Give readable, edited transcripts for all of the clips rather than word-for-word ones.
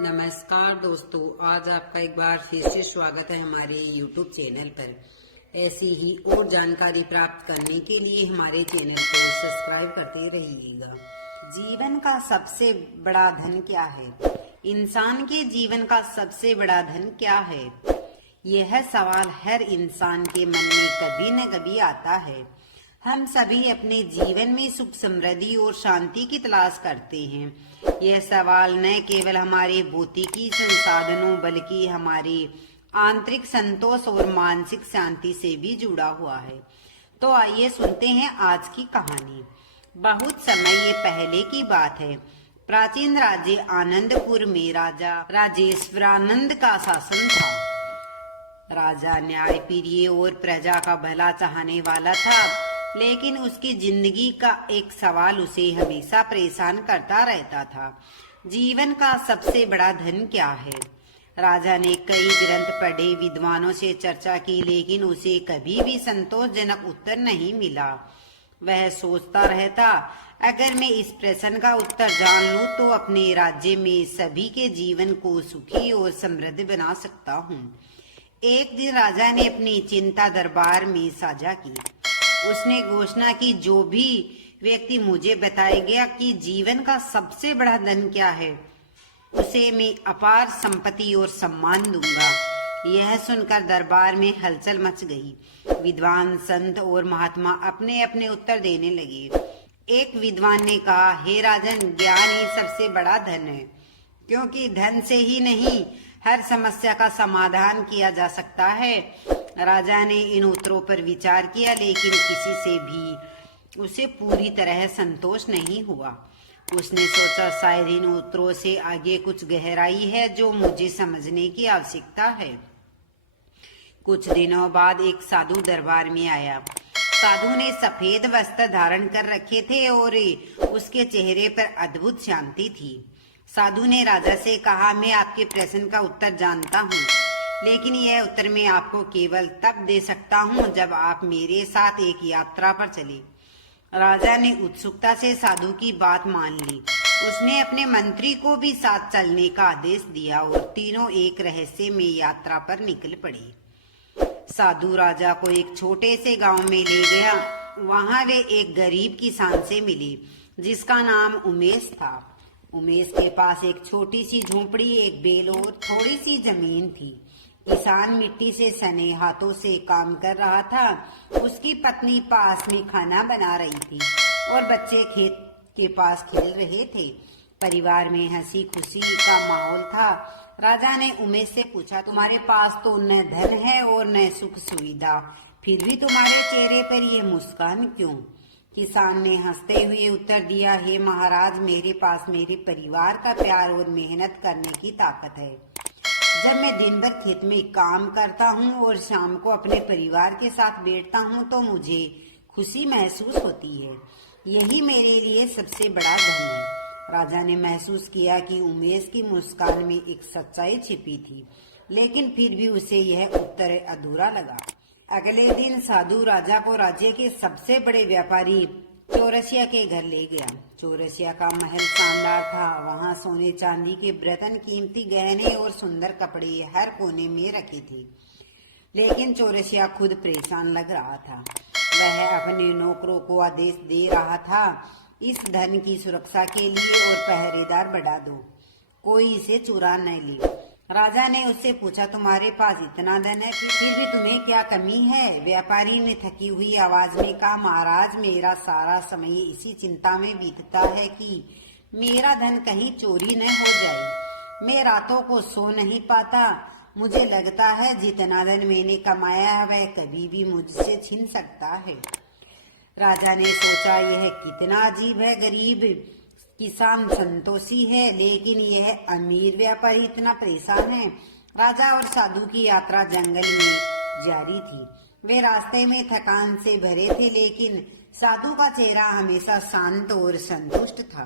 नमस्कार दोस्तों, आज आपका एक बार फिर से स्वागत है हमारे YouTube चैनल पर। ऐसी ही और जानकारी प्राप्त करने के लिए हमारे चैनल को सब्सक्राइब करते रहिएगा। जीवन का सबसे बड़ा धन क्या है? इंसान के जीवन का सबसे बड़ा धन क्या है? यह सवाल हर इंसान के मन में कभी न कभी आता है। हम सभी अपने जीवन में सुख, समृद्धि और शांति की तलाश करते हैं। यह सवाल न केवल हमारे भौतिकी संसाधनों बल्कि हमारे आंतरिक संतोष और मानसिक शांति से भी जुड़ा हुआ है। तो आइए सुनते हैं आज की कहानी। बहुत समय पहले की बात है। प्राचीन राज्य आनंदपुर में राजा राजेश्वरानंद का शासन था। राजा न्यायप्रिय और प्रजा का भला चाहने वाला था, लेकिन उसकी जिंदगी का एक सवाल उसे हमेशा परेशान करता रहता था। जीवन का सबसे बड़ा धन क्या है? राजा ने कई ग्रंथ पढ़े, विद्वानों से चर्चा की, लेकिन उसे कभी भी संतोषजनक उत्तर नहीं मिला। वह सोचता रहता, अगर मैं इस प्रश्न का उत्तर जान लूं तो अपने राज्य में सभी के जीवन को सुखी और समृद्ध बना सकता हूँ। एक दिन राजा ने अपनी चिंता दरबार में साझा की। उसने घोषणा की, जो भी व्यक्ति मुझे बताएगा कि जीवन का सबसे बड़ा धन क्या है, उसे मैं अपार संपत्ति और सम्मान दूंगा। यह सुनकर दरबार में हलचल मच गई। विद्वान, संत और महात्मा अपने अपने उत्तर देने लगे। एक विद्वान ने कहा, हे राजन, ज्ञान ही सबसे बड़ा धन है, क्योंकि धन से ही नहीं हर समस्या का समाधान किया जा सकता है। राजा ने इन उत्तरों पर विचार किया, लेकिन किसी से भी उसे पूरी तरह संतोष नहीं हुआ। उसने सोचा, शायद इन उत्तरों से आगे कुछ गहराई है जो मुझे समझने की आवश्यकता है। कुछ दिनों बाद एक साधु दरबार में आया। साधु ने सफेद वस्त्र धारण कर रखे थे और उसके चेहरे पर अद्भुत शांति थी। साधु ने राजा से कहा, मैं आपके प्रश्न का उत्तर जानता हूँ, लेकिन यह उत्तर मैं आपको केवल तब दे सकता हूँ जब आप मेरे साथ एक यात्रा पर चले। राजा ने उत्सुकता से साधु की बात मान ली। उसने अपने मंत्री को भी साथ चलने का आदेश दिया और तीनों एक रहस्यमय यात्रा पर निकल पड़े। साधु राजा को एक छोटे से गांव में ले गया। वहां वे एक गरीब किसान से मिले, जिसका नाम उमेश था। उमेश के पास एक छोटी सी झोंपड़ी, एक बैल और थोड़ी सी जमीन थी। किसान मिट्टी से सने हाथों से काम कर रहा था। उसकी पत्नी पास में खाना बना रही थी और बच्चे खेत के पास खेल रहे थे। परिवार में हंसी खुशी का माहौल था। राजा ने उमेश से पूछा, तुम्हारे पास तो न धन है और न सुख सुविधा, फिर भी तुम्हारे चेहरे पर यह मुस्कान क्यों? किसान ने हंसते हुए उत्तर दिया, हे महाराज, मेरे पास मेरे परिवार का प्यार और मेहनत करने की ताकत है। जब मैं दिन भर खेत में काम करता हूँ और शाम को अपने परिवार के साथ बैठता हूँ तो मुझे खुशी महसूस होती है। यही मेरे लिए सबसे बड़ा धन है। राजा ने महसूस किया कि उमेश की मुस्कान में एक सच्चाई छिपी थी, लेकिन फिर भी उसे यह उत्तर अधूरा लगा। अगले दिन साधु राजा को राज्य के सबसे बड़े व्यापारी चौरसिया के घर ले गया। चौरसिया का महल शानदार था। वहाँ सोने चांदी के बर्तन, कीमती गहने और सुंदर कपड़े हर कोने में रखे थे। लेकिन चौरसिया खुद परेशान लग रहा था। वह अपने नौकरों को आदेश दे रहा था, इस धन की सुरक्षा के लिए और पहरेदार बढ़ा दो, कोई इसे चुरा न ले। राजा ने उससे पूछा, तुम्हारे पास इतना धन है, फिर भी तुम्हें क्या कमी है? व्यापारी ने थकी हुई आवाज में कहा, महाराज, मेरा सारा समय इसी चिंता में बीतता है कि मेरा धन कहीं चोरी न हो जाए। मैं रातों को सो नहीं पाता। मुझे लगता है जितना धन मैंने कमाया है वह कभी भी मुझसे छीन सकता है। राजा ने सोचा, यह कितना अजीब है। गरीब किसान संतोषी है, लेकिन यह अमीर व्यापारी इतना परेशान है। राजा और साधु की यात्रा जंगल में जारी थी। वे रास्ते में थकान से भरे थे, लेकिन साधु का चेहरा हमेशा शांत और संतुष्ट था।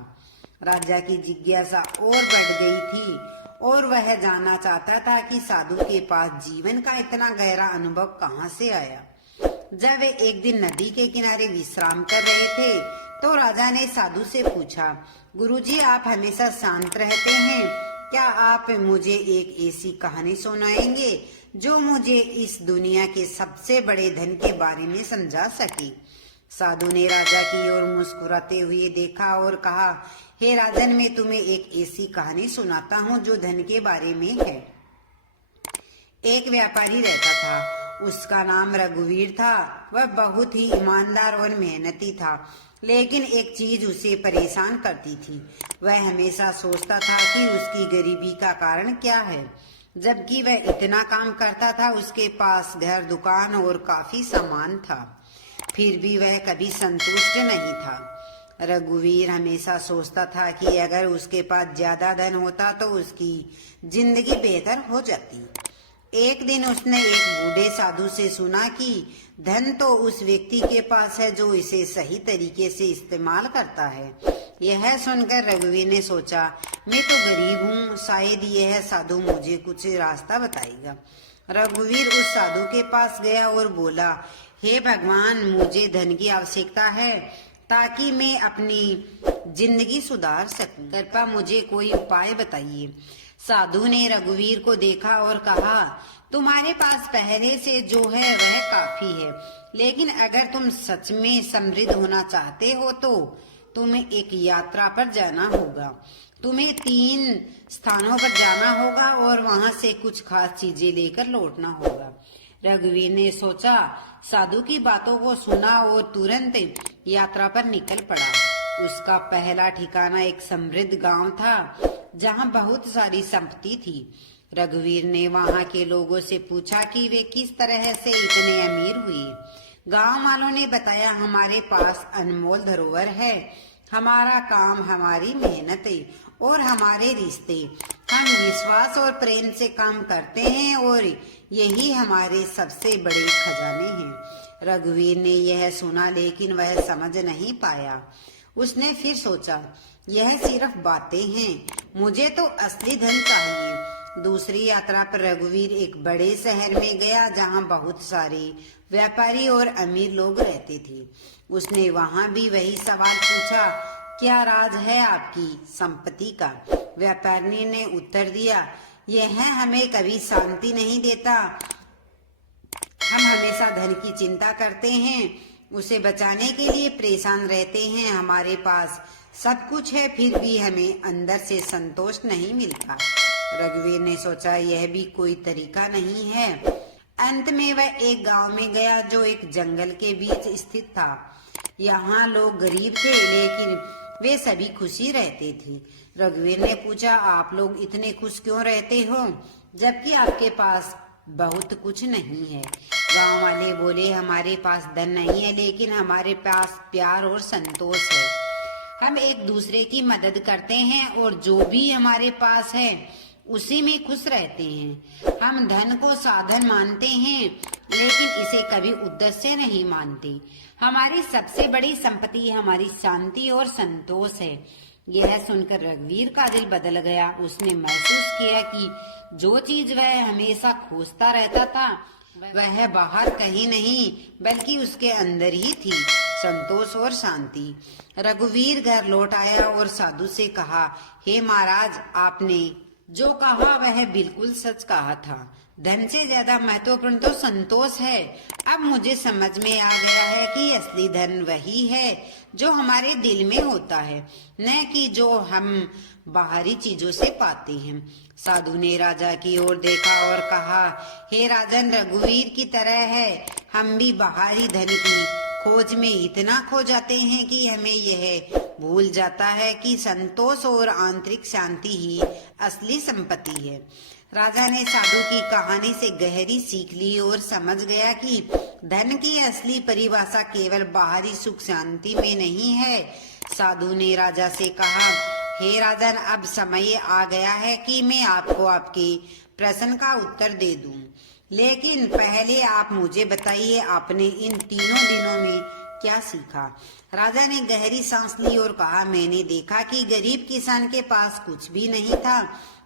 राजा की जिज्ञासा और बढ़ गई थी और वह जानना चाहता था कि साधु के पास जीवन का इतना गहरा अनुभव कहाँ से आया। जब वे एक दिन नदी के किनारे विश्राम कर रहे थे तो राजा ने साधु से पूछा, गुरुजी, आप हमेशा शांत रहते हैं, क्या आप मुझे एक ऐसी कहानी सुनाएंगे जो मुझे इस दुनिया के सबसे बड़े धन के बारे में समझा सके। साधु ने राजा की ओर मुस्कुराते हुए देखा और कहा, हे राजन, मैं तुम्हें एक ऐसी कहानी सुनाता हूँ जो धन के बारे में है। एक व्यापारी रहता था, उसका नाम रघुवीर था। वह बहुत ही ईमानदार और मेहनती था, लेकिन एक चीज उसे परेशान करती थी। वह हमेशा सोचता था कि उसकी गरीबी का कारण क्या है, जबकि वह इतना काम करता था, उसके पास घर, दुकान और काफी सामान था, फिर भी वह कभी संतुष्ट नहीं था। रघुवीर हमेशा सोचता था कि अगर उसके पास ज्यादा धन होता तो उसकी जिंदगी बेहतर हो जाती। एक दिन उसने एक बूढ़े साधु से सुना कि धन तो उस व्यक्ति के पास है जो इसे सही तरीके से इस्तेमाल करता है। यह सुनकर रघुवीर ने सोचा, मैं तो गरीब हूँ, शायद यह साधु मुझे कुछ रास्ता बताएगा। रघुवीर उस साधु के पास गया और बोला, हे भगवान, मुझे धन की आवश्यकता है ताकि मैं अपनी जिंदगी सुधार सकूं। कृपया मुझे कोई उपाय बताइए। साधु ने रघुवीर को देखा और कहा, तुम्हारे पास पहले से जो है वह काफी है, लेकिन अगर तुम सच में समृद्ध होना चाहते हो तो तुम्हें एक यात्रा पर जाना होगा। तुम्हें 3 स्थानों पर जाना होगा और वहां से कुछ खास चीजें लेकर लौटना होगा। रघुवीर ने सोचा, साधु की बातों को सुना और तुरंत यात्रा पर निकल पड़ा। उसका पहला ठिकाना एक समृद्ध गांव था जहां बहुत सारी संपत्ति थी। रघुवीर ने वहां के लोगों से पूछा कि वे किस तरह से इतने अमीर हुए। गांव वालों ने बताया, हमारे पास अनमोल धरोहर है, हमारा काम, हमारी मेहनत और हमारे रिश्ते। हम विश्वास और प्रेम से काम करते हैं और यही हमारे सबसे बड़े खजाने हैं। रघुवीर ने यह सुना, लेकिन वह समझ नहीं पाया। उसने फिर सोचा, यह सिर्फ बातें हैं, मुझे तो असली धन चाहिए। दूसरी यात्रा पर रघुवीर एक बड़े शहर में गया जहां बहुत सारे व्यापारी और अमीर लोग रहते थे। उसने वहां भी वही सवाल पूछा, क्या राज है आपकी संपत्ति का? व्यापारी ने उत्तर दिया, यह हमें कभी शांति नहीं देता। हम हमेशा धन की चिंता करते हैं, उसे बचाने के लिए परेशान रहते हैं। हमारे पास सब कुछ है, फिर भी हमें अंदर से संतोष नहीं मिलता। रघुवीर ने सोचा, यह भी कोई तरीका नहीं है। अंत में वह एक गांव में गया जो एक जंगल के बीच स्थित था। यहाँ लोग गरीब थे, लेकिन वे सभी खुशी रहते थे। रघुवीर ने पूछा, आप लोग इतने खुश क्यों रहते हो जबकि आपके पास बहुत कुछ नहीं है? गांव वाले बोले, हमारे पास धन नहीं है, लेकिन हमारे पास प्यार और संतोष है। हम एक दूसरे की मदद करते हैं और जो भी हमारे पास है उसी में खुश रहते हैं। हम धन को साधन मानते हैं, लेकिन इसे कभी उद्देश्य नहीं मानते। हमारी सबसे बड़ी संपत्ति हमारी शांति और संतोष है। यह सुनकर रघुवीर का दिल बदल गया। उसने महसूस किया कि जो चीज वह हमेशा खोजता रहता था वह बाहर कहीं नहीं बल्कि उसके अंदर ही थी, संतोष और शांति। रघुवीर घर लौट आया और साधु से कहा, हे महाराज, आपने जो कहा वह बिल्कुल सच कहा था। धन से ज्यादा महत्वपूर्ण तो संतोष है। अब मुझे समझ में आ गया है कि असली धन वही है जो हमारे दिल में होता है, न कि जो हम बाहरी चीजों से पाते हैं। साधु ने राजा की ओर देखा और कहा, हे राजन, रघुवीर की तरह है हम भी बाहरी धन की खोज में इतना खो जाते हैं कि हमें यह भूल जाता है कि संतोष और आंतरिक शांति ही असली संपत्ति है। राजा ने साधु की कहानी से गहरी सीख ली और समझ गया कि धन की असली परिभाषा केवल बाहरी सुख शांति में नहीं है। साधु ने राजा से कहा, हे राजन, अब समय आ गया है कि मैं आपको आपके प्रश्न का उत्तर दे दूं, लेकिन पहले आप मुझे बताइए, आपने इन 3 दिनों में क्या सीखा? राजा ने गहरी सांस ली और कहा, मैंने देखा कि गरीब किसान के पास कुछ भी नहीं था,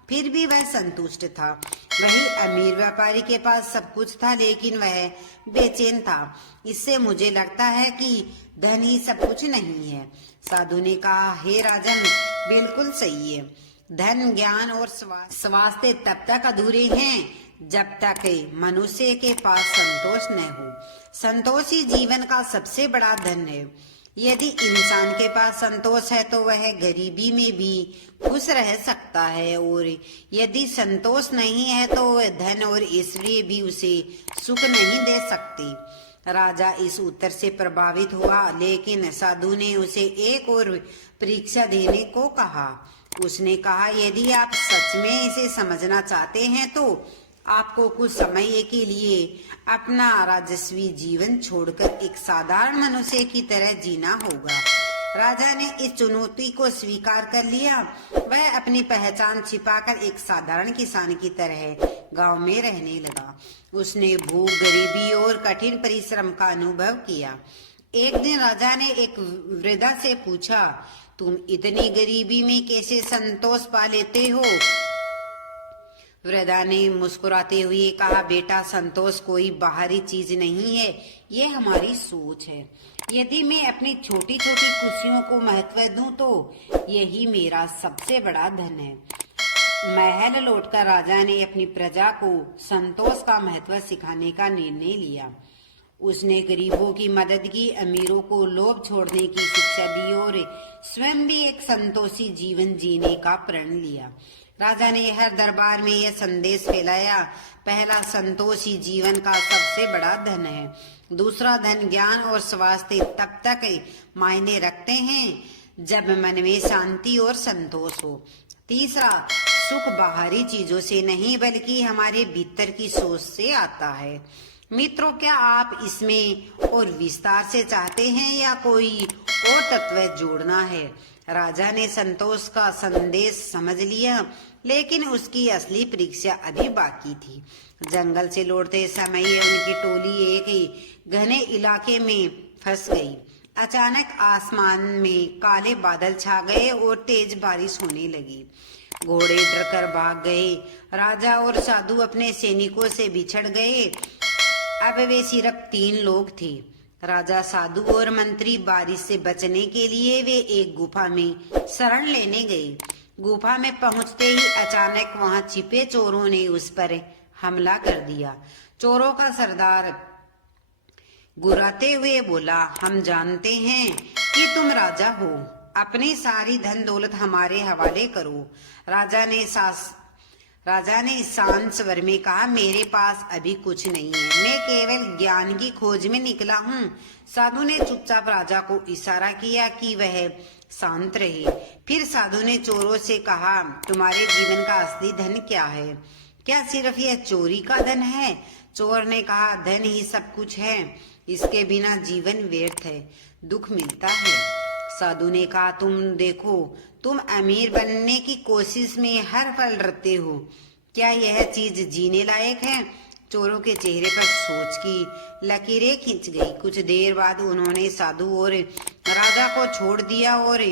फिर भी वह संतुष्ट था। वही अमीर व्यापारी के पास सब कुछ था, लेकिन वह बेचैन था। इससे मुझे लगता है कि धन ही सब कुछ नहीं है। साधु ने कहा, हे राजन, बिल्कुल सही है। धन, ज्ञान और स्वास्थ्य तब तक अधूरे हैं जब तक मनुष्य के पास संतोष न हो। संतोष ही जीवन का सबसे बड़ा धन है। यदि इंसान के पास संतोष है तो वह गरीबी में भी खुश रह सकता है, और यदि संतोष नहीं है तो वह धन और ऐश्वर्य भी उसे सुख नहीं दे सकती। राजा इस उत्तर से प्रभावित हुआ, लेकिन साधु ने उसे एक और परीक्षा देने को कहा। उसने कहा, यदि आप सच में इसे समझना चाहते हैं तो आपको कुछ समय के लिए अपना राजस्वी जीवन छोड़कर एक साधारण मनुष्य की तरह जीना होगा। राजा ने इस चुनौती को स्वीकार कर लिया। वह अपनी पहचान छिपाकर एक साधारण किसान की तरह गांव में रहने लगा। उसने भूख, गरीबी और कठिन परिश्रम का अनुभव किया। एक दिन राजा ने एक वृद्धा से पूछा, तुम इतनी गरीबी में कैसे संतोष पा लेते हो? वृद्धा ने मुस्कुराते हुए कहा, बेटा, संतोष कोई बाहरी चीज नहीं है, ये हमारी सोच है। यदि मैं अपनी छोटी छोटी खुशियों को महत्व दूं तो यही मेरा सबसे बड़ा धन है। महल लौटकर राजा ने अपनी प्रजा को संतोष का महत्व सिखाने का निर्णय लिया। उसने गरीबों की मदद की, अमीरों को लोभ छोड़ने की शिक्षा दी और स्वयं भी एक संतोषी जीवन जीने का प्रण लिया। राजा ने हर दरबार में यह संदेश फैलाया, पहला, संतोष ही जीवन का सबसे बड़ा धन है। दूसरा, धन, ज्ञान और स्वास्थ्य तब तक मायने रखते हैं जब मन में शांति और संतोष हो। तीसरा, सुख बाहरी चीजों से नहीं बल्कि हमारे भीतर की सोच से आता है। मित्रों, क्या आप इसमें और विस्तार से चाहते हैं या कोई और तत्व जोड़ना है? राजा ने संतोष का संदेश समझ लिया, लेकिन उसकी असली परीक्षा अभी बाकी थी। जंगल से लौटते समय उनकी टोली एक घने इलाके में फंस गई। अचानक आसमान में काले बादल छा गए और तेज बारिश होने लगी। घोड़े डरकर भाग गए। राजा और साधु अपने सैनिकों से बिछड़ गए। अब वे सिर्फ 3 लोग थे, राजा, साधु और मंत्री। बारिश से बचने के लिए वे एक गुफा में शरण लेने गए। गुफा में पहुंचते ही अचानक वहां छिपे चोरों ने उस पर हमला कर दिया। चोरों का सरदार गुर्राते हुए बोला, हम जानते हैं कि तुम राजा हो, अपनी सारी धन दौलत हमारे हवाले करो। राजा ने शांत स्वर में कहा, मेरे पास अभी कुछ नहीं है, मैं केवल ज्ञान की खोज में निकला हूँ। साधु ने चुपचाप राजा को इशारा किया कि वह शांत रहे। फिर साधु ने चोरों से कहा, तुम्हारे जीवन का असली धन क्या है? क्या सिर्फ यह चोरी का धन है? चोर ने कहा, धन ही सब कुछ है, इसके बिना जीवन व्यर्थ है, दुख मिलता है। साधु ने कहा, तुम देखो, तुम अमीर बनने की कोशिश में हर पल रखते हो, क्या यह चीज जीने लायक है? चोरों के चेहरे पर सोच की लकीरें खिंच गई। कुछ देर बाद उन्होंने साधु और राजा को छोड़ दिया और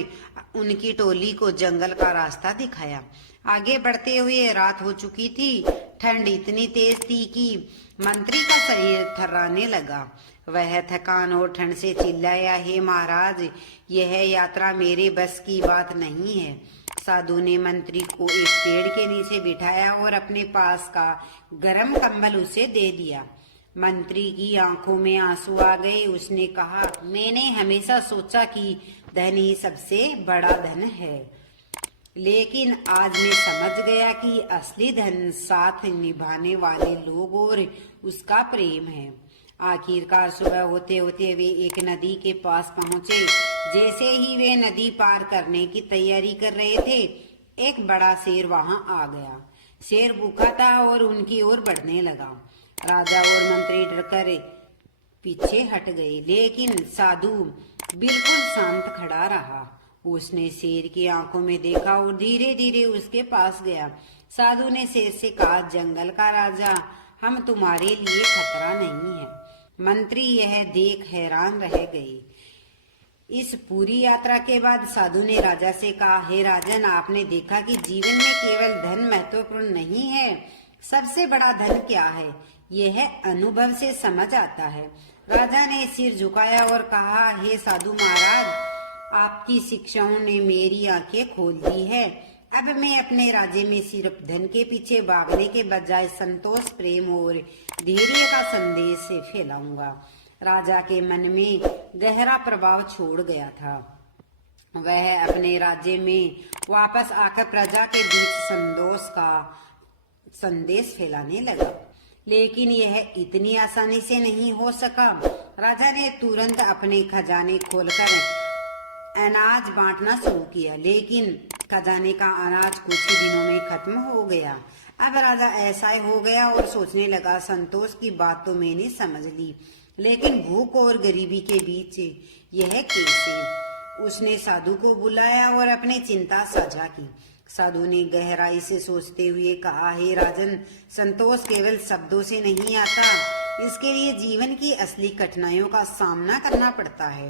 उनकी टोली को जंगल का रास्ता दिखाया। आगे बढ़ते हुए रात हो चुकी थी। ठंड इतनी तेज थी कि मंत्री का शरीर थर्राने लगा। वह थकान और ठंड से चिल्लाया, हे महाराज, यह यात्रा मेरे बस की बात नहीं है। साधु ने मंत्री को एक पेड़ के नीचे बिठाया और अपने पास का गरम कंबल उसे दे दिया। मंत्री की आंखों में आंसू आ गए। उसने कहा, मैंने हमेशा सोचा कि धन ही सबसे बड़ा धन है, लेकिन आज मैं समझ गया कि असली धन साथ निभाने वाले लोग और उसका प्रेम है। आखिरकार सुबह होते होते वे एक नदी के पास पहुंचे। जैसे ही वे नदी पार करने की तैयारी कर रहे थे, एक बड़ा शेर वहां आ गया। शेर भूखा था और उनकी ओर बढ़ने लगा। राजा और मंत्री डरकर पीछे हट गए, लेकिन साधु बिल्कुल शांत खड़ा रहा। उसने शेर की आंखों में देखा और धीरे धीरे उसके पास गया। साधु ने शेर से कहा, जंगल का राजा, हम तुम्हारे लिए खतरा नहीं है। मंत्री यह देख हैरान रह गए। इस पूरी यात्रा के बाद साधु ने राजा से कहा, हे राजन, आपने देखा कि जीवन में केवल धन महत्वपूर्ण नहीं है, सबसे बड़ा धन क्या है, यह अनुभव से समझ आता है। राजा ने सिर झुकाया और कहा, हे साधु महाराज, आपकी शिक्षाओं ने मेरी आंखें खोल दी है। अब मैं अपने राज्य में सिर्फ धन के पीछे भागने के बजाय संतोष, प्रेम और धैर्य का संदेश फैलाऊंगा। राजा के मन में गहरा प्रभाव छोड़ गया था। वह अपने राज्य में वापस आकर प्रजा के बीच संतोष का संदेश फैलाने लगा, लेकिन यह इतनी आसानी से नहीं हो सका। राजा ने तुरंत अपने खजाने खोलकर अनाज बांटना शुरू किया, लेकिन खजाने का अनाज कुछ ही दिनों में खत्म हो गया। अब राजा ऐसा हो गया और सोचने लगा, संतोष की बात तो मैंने समझ ली, लेकिन भूख और गरीबी के बीच यह कैसे? उसने साधु को बुलाया और अपनी चिंता साझा की। साधु ने गहराई से सोचते हुए कहा, हे राजन, संतोष केवल शब्दों से नहीं आता, इसके लिए जीवन की असली कठिनाइयों का सामना करना पड़ता है।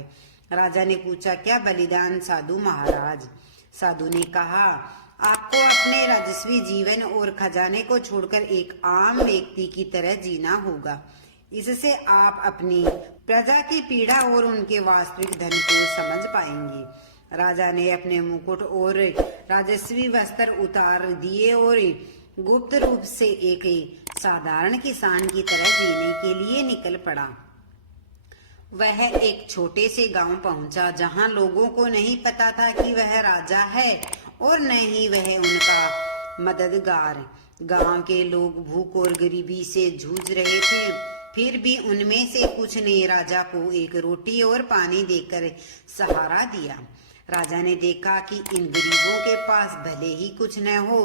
राजा ने पूछा, क्या बलिदान साधु महाराज? साधु ने कहा, आपको अपने राजस्वी जीवन और खजाने को छोड़कर एक आम व्यक्ति की तरह जीना होगा। इससे आप अपनी प्रजा की पीड़ा और उनके वास्तविक धन को समझ पाएंगे। राजा ने अपने मुकुट और राजस्वी वस्त्र उतार दिए और गुप्त रूप से एक साधारण किसान की तरह जीने के लिए निकल पड़ा। वह एक छोटे से गांव पहुंचा, जहां लोगों को नहीं पता था कि वह राजा है और न ही वह उनका मददगार। गांव के लोग भूख और गरीबी से जूझ रहे थे, फिर भी उनमें से कुछ ने राजा को एक रोटी और पानी देकर सहारा दिया। राजा ने देखा कि इन गरीबों के पास भले ही कुछ न हो,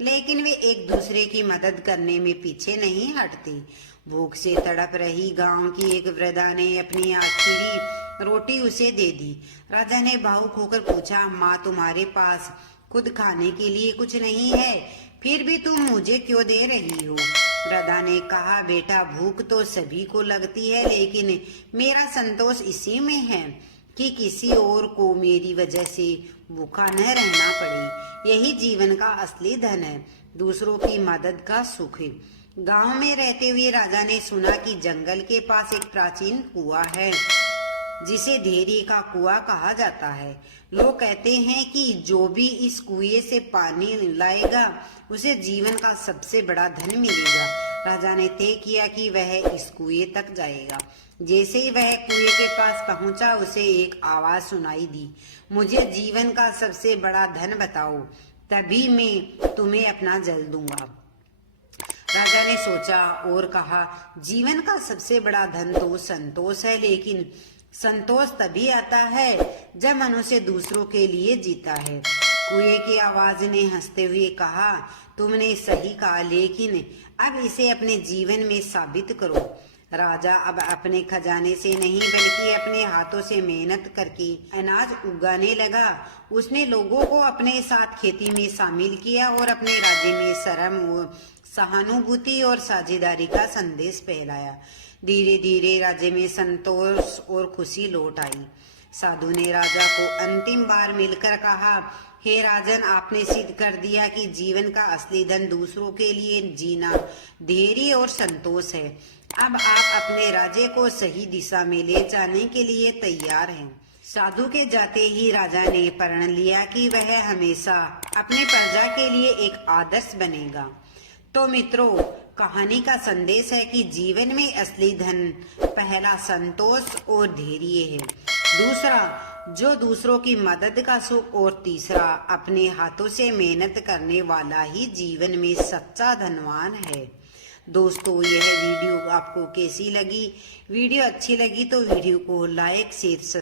लेकिन वे एक दूसरे की मदद करने में पीछे नहीं हटते। भूख से तड़प रही गांव की एक वृद्धा ने अपनी आखिरी रोटी उसे दे दी। राजा ने भावुक होकर पूछा, माँ, तुम्हारे पास खुद खाने के लिए कुछ नहीं है, फिर भी तुम मुझे क्यों दे रही हो? वृद्धा ने कहा, बेटा, भूख तो सभी को लगती है, लेकिन मेरा संतोष इसी में है कि किसी और को मेरी वजह से भूखा न रहना पड़े। यही जीवन का असली धन है, दूसरों की मदद का सुख है। गांव में रहते हुए राजा ने सुना कि जंगल के पास एक प्राचीन कुआं है, जिसे धैर्य का कुआं कहा जाता है। लोग कहते हैं कि जो भी इस कुएं से पानी लाएगा, उसे जीवन का सबसे बड़ा धन मिलेगा। राजा ने तय किया कि वह इस कुएं तक जाएगा। जैसे ही वह कुएं के पास पहुंचा, उसे एक आवाज सुनाई दी, मुझे जीवन का सबसे बड़ा धन बताओ, तभी मैं तुम्हें अपना जल दूंगा। राजा ने सोचा और कहा, जीवन का सबसे बड़ा धन तो संतोष है, लेकिन संतोष तभी आता है जब मनुष्य दूसरों के लिए जीता है। कुएं की आवाज ने हंसते हुए कहा, तुमने सही कहा, लेकिन अब इसे अपने जीवन में साबित करो। राजा अब अपने खजाने से नहीं, बल्कि अपने हाथों से मेहनत करके अनाज उगाने लगा। उसने लोगों को अपने साथ खेती में शामिल किया और अपने राज्य में श्रम, सहानुभूति और साझेदारी का संदेश फैलाया। धीरे धीरे राज्य में संतोष और खुशी लौट आई। साधु ने राजा को अंतिम बार मिलकर कहा, हे राजन, आपने सिद्ध कर दिया कि जीवन का असली धन दूसरों के लिए जीना, धैर्य और संतोष है। अब आप अपने राज्य को सही दिशा में ले जाने के लिए तैयार हैं। साधु के जाते ही राजा ने प्रण लिया कि वह हमेशा अपने प्रजा के लिए एक आदर्श बनेगा। तो मित्रों, कहानी का संदेश है कि जीवन में असली धन पहला संतोष और धैर्य है, दूसरा जो दूसरों की मदद का सुख, और तीसरा अपने हाथों से मेहनत करने वाला ही जीवन में सच्चा धनवान है। दोस्तों, यह वीडियो आपको कैसी लगी? वीडियो अच्छी लगी तो वीडियो को लाइक, शेयर